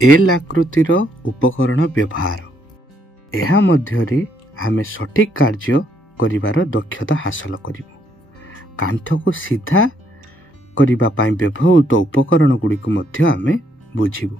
L आकृतिर उपकरण व्यवहार यह मध्यरे आमे सठिक कार्य करिवार दक्षता हासिल करिबु। कांथ को सीधा करिबा पई व्यवहृत उपकरण गुडी को मध्य आमे बुझिबु।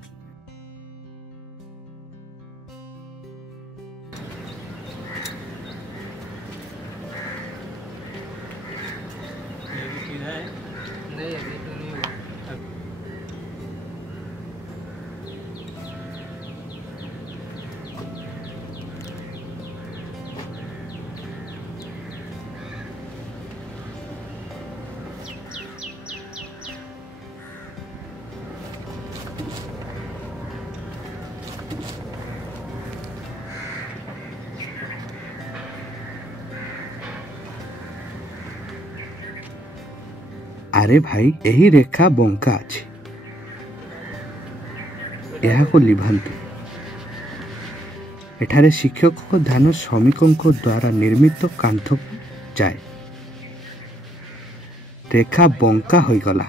अरे भाई यही रेखा बंका अछि, यह को लिभंतु। एठारे शिक्षक को ध्यान श्रमिकों को द्वारा निर्मित कांथ को जाए। रेखा बंका होई गला,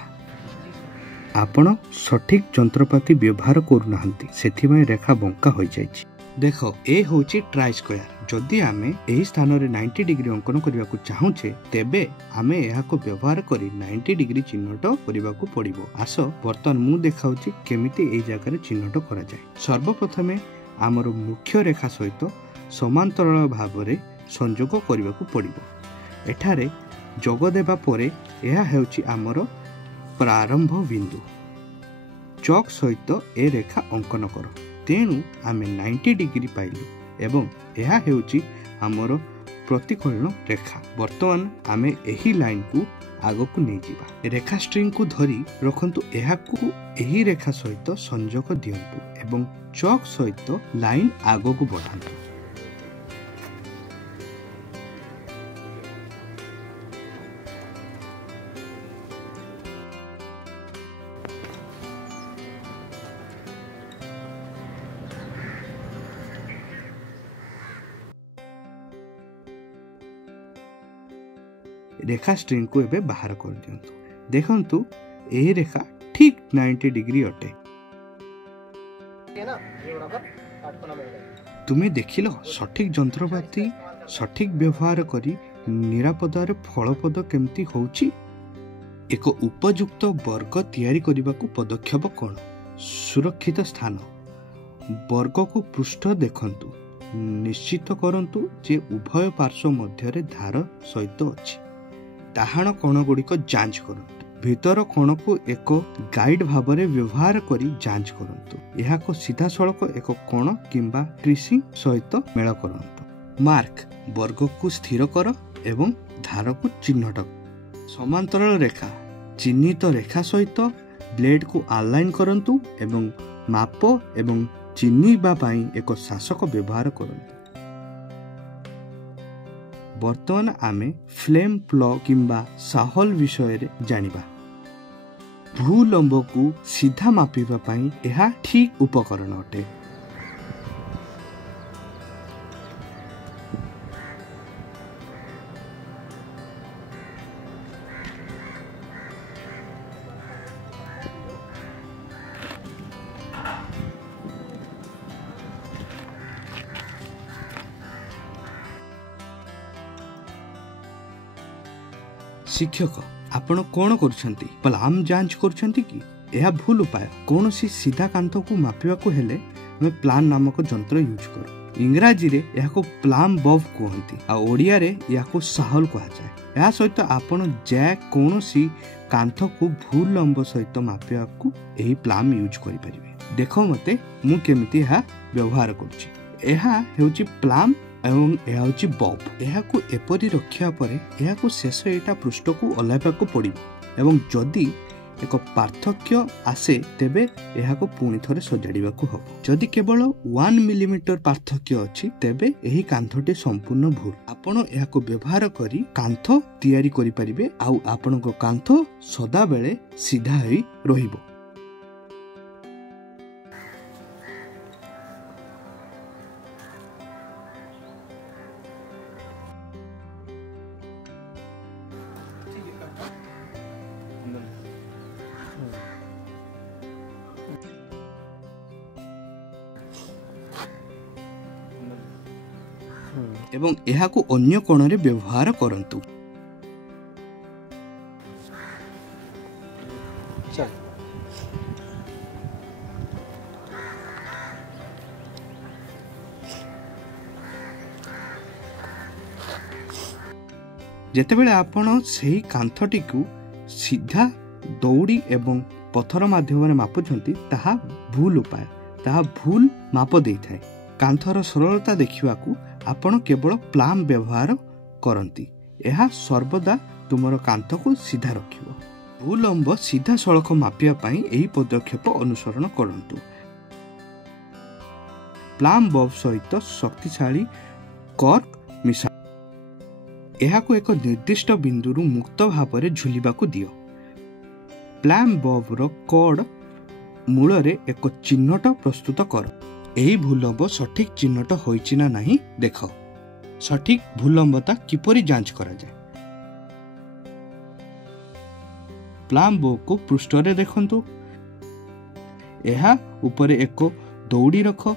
आपण सठिक जंत्रपाति व्यवहार करू नाहंती, सेथिबाई रेखा बंका होई जायछि। देखो ए होची ट्राई स्क्वायर। जदि आमे एही स्थान रे 90 डिग्री अंकन करबा को चाहूचे तेबे आमे एहा को व्यवहार करी 90 डिग्री चिन्हट करबा को पड़िबो। आसो बर्तन मु देखाउची केमिति एही जागा रे चिन्हट करा जाय। सर्वप्रथमे आमर मुख्य रेखा सहित समांतराल भाव रे संयोग करबा को पड़िबो। एठारे जोग देबा परे एहा हेउची आमर प्रारंभ बिंदु। चौक सहित ए रेखा अंकन करो। तेणु आमे 90 डिग्री पाइलु एवं यह हेउची आमर प्रतिकूल रेखा। वर्तमान आमे एही लाइन को आगो को नहीं जीवा। रेखा स्ट्रिंग को धरी रखंतु, एहाकु एही रेखा सहित संयोग दियंतु एवं चौक सहित लाइन आगो को बढ़ांतु। रेखा स्ट्रिंग को एबे बाहर कर दियंतु। देखंतु एही रेखा ठीक 90 डिग्री अटे। तुमे देखिलो सठिक जंत्रपाति सठिक व्यवहार करी निरापदार फलपद केमती होउची। एक उपयुक्त वर्ग तैयारी करबा को पदक्षेप कोन? सुरक्षित स्थान वर्ग को पृष्ठ देखंतु, निश्चित करंतु जे उभय पार्श्व मध्य रे धार सहित अछि। डाहाण कोण गुडी को जांच करंतु। भीतर कोण को एक गाइड भाव रे व्यवहार करी जांच करंतु। एहा को सीधा सड़क एक कोण किंबा ट्रेसिंग सहित मेल करंतु। मार्क वर्ग को स्थिर कर एवं धार को चिन्हट। समांतराल रेखा चिन्हित रेखा सहित ब्लेड को अलाइन करंतु एवं माप एवं चिन्हिबा पई एक शासक व्यवहार करंतु। वर्तमान आमे फ्लेम प्लग किंबा साहल विषय रे जानिबा। भूलंब को सीधा मापिबा पई एहा ठीक उपकरण अटे। शिक्षक आपण कौन करछंती? प्लान जांच करछंती कि यह भूल उपाय? कौन सी सीधा कांथ को मापिबा को हेले हमें प्लान नामक जंत्र यूज करू। इंग्राजी रे यह को प्लाम बव कहंती आ ओडिया रे यह को साहल कहा जाय। या सहित आपण जैक कौन सी कांथ को भूल लंब सहित मापिबा को एही प्लाम यूज करि परिबे। देखो मते मु केमिति यह व्यवहार करछि। यह हेउची प्लाम एवं यह होची बब। यह को एपरी रखिया परे यह को शेष एटा पृष्ठ को ओलाइबा को पड़िबो एवं जदि एक पार्थक्य आसे तेबे यह को पुणी थरे सजाड़िबा को हबो। जदि केवल 1 मिलीमीटर पार्थक्य अछि तेबे एही कांथटी संपूर्ण भूल। आपण यह को व्यवहार करी कांथ तैयारी करि परिबे आउ आपनको कांथ सदा बेले सीधा होई रहिबो। एवं एहाकु अन्य कोणरे व्यवहार करंतु। जेतेबेले आपण सेही कांथटी को सीधा दौड़ी एवं पत्थर माध्यम मापुछंती ताहा भूल उपाय, ताहा भूल माप देई थाए। कांथर सरलता देखिवाकू आपण केवल प्लाम व्यवहार करंती, एहा सर्वदा तुमर कांथ को सीधा रखिबो। भूलंब सीधा सड़क मापिया पई एही पदक्षेप अनुसरण करंतु। प्लाम बब सहित शक्तिशाली कर्क मिसा एहाकू एक निर्दिष्ट बिंदुरु मुक्त भाव झुलिबाकू दियो। प्लाम बब रो कॉर्ड मूल रे एक चिन्हट प्रस्तुत कर। एही भूलंब सठिक चिन्हट होइछि ना नहीं देख। सठिक भूलंबता किपरि जांच करा जाय। प्लाम बब को पृष्ठ रे देखंतु। एहा ऊपर एक दौड़ी रख।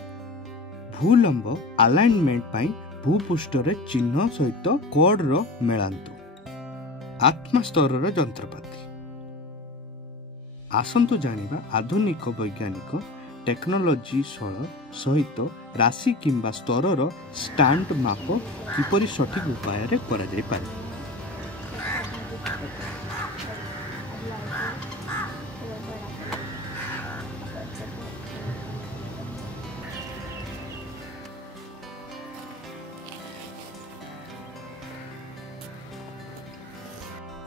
भूलंब अलाइनमेंट पाई भूपृष्ठ रे चिन्ह सहित कोड रो मेलांतु। आत्मा स्तर रो जंत्रपाति आसंतु जानिबा आधुनिक वैज्ञानिक टेक्नोलोजी सहित राशि किंबा स्तर रो स्टैंड माप किपरि सठिक उपाय रे करा जाय पारे।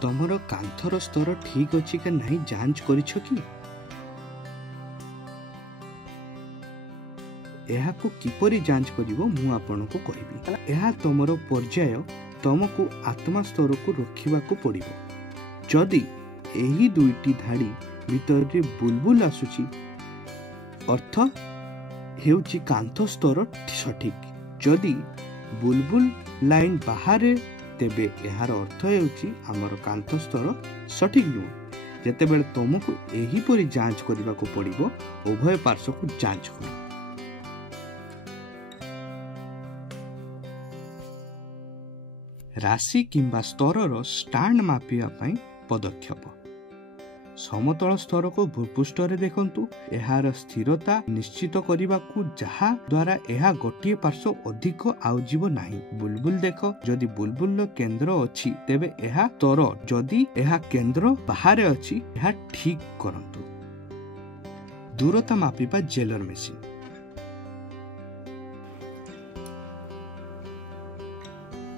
तमर कांथर स्तर ठीक अछि कि नहीं जांच करिछ कि? एहाकू किपरि जांच करिवो मु आपनको कहिबी। एहा तमर पर्याय तुमको आत्मा स्तर को रखिबाकू पड़िबो। जदि एही दुईटी धाड़ी भीतर रे बुलबुल आसुची अर्थ हेउची कांथ स्तर सठिक। जदि बुलबुल लाइन बाहर तेबे एहार अर्थ हेउची हमर कांथ स्तर सठिक नुह। जेतेबेले तुमको एही परि जांच करिबाकू पड़िबो उभय पार्श्व को जांच करो। राशि किंबा स्तर स्टैंड मापिया पई पदक्षेप। समतल स्तर को भूपृष्ठ रे देखंतु। एहार स्थिरता निश्चित करिबाकू जहा द्वारा एहा गोटिए पार्श्व अधिक आउजीव नाही। बुलबुल देख, जदि बुलबुल केंद्र अछि तेबे एहा स्तर, जदि एहा केंद्र बाहर अछि एहा ठीक करंतु। दूरता मापिबा जेलर मेसिन।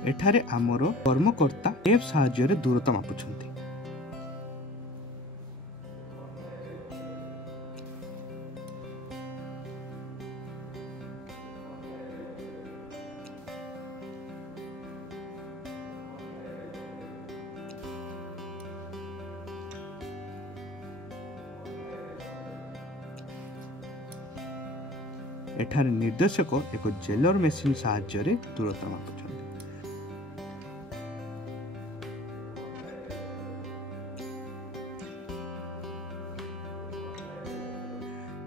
एठारे आमर कर्मकर्ता टेप साहाय्य रे दूरता मापुछंती। एठारे निर्देशक एक जेलर मेसिन साहाय्य रे दूरता मापुछंती।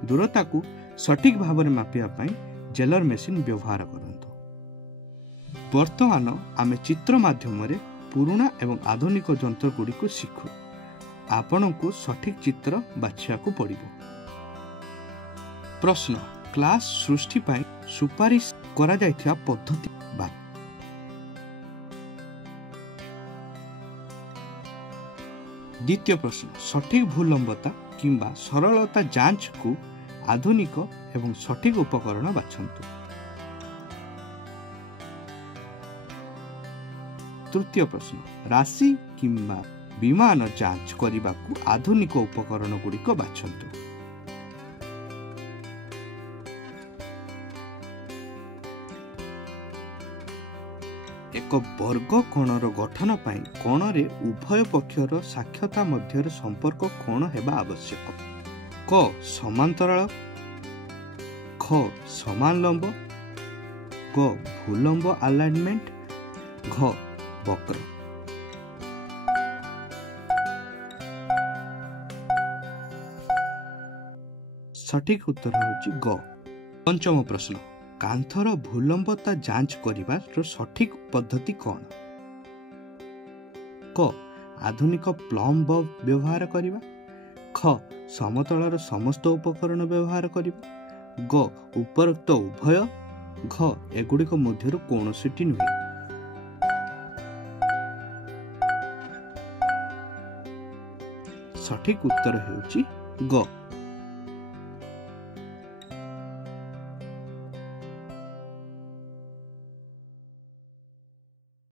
दूरता को सठिक भाव में मापिया पाई जेलर मेसिन व्यवहार करंतु। वर्तमान आमे चित्र माध्यम रे पुराना एवं आधुनिक जंत्र गुडी को शिखु। आपण को सठिक चित्र बाछिया को पड़िबो। प्रश्न क्लास सृष्टि पाई सुपारिश करा जायथिया पद्धति बा। द्वितीय प्रश्न सठिक भूलंबता किंबा सरलता जांच को आधुनिक एवं सठिक उपकरण बाछंतु। तृतीय प्रश्न राशि किंबा विमान जांच करिबाकू आधुनिक उपकरण गुड़िक बाछंतु। एक वर्ग कोणर गठन पाई कोण रे उभय पक्षर साक्षता मध्य संपर्क कोण हेबा आवश्यक। क समांतराल, ख समान लंब, ग भूलंब अलाइनमेंट, घ वक्र। सठिक उत्तर होची ग। पंचम प्रश्न କାନ୍ଥର ଭୂଲମ୍ବତା ଯାଞ୍ଚ କରିବାର ସଠିକ ପଦ୍ଧତି କ'ଣ? କ ଆଧୁନିକ ପ୍ଲମ୍ ବଲ୍ବ ବ୍ୟବହାର କରିବା, ଖ ସମତଳର ସମସ୍ତ ଉପକରଣ ବ୍ୟବହାର କରିବା, ଗ ଉପରୋକ୍ତ ଉଭୟ, ଘ ଏଗୁଡ଼ିକ ମଧ୍ୟରୁ କୌଣସିଟି ନୁହେଁ। ସଠିକ ଉତ୍ତର ହେଉଛି ଗ।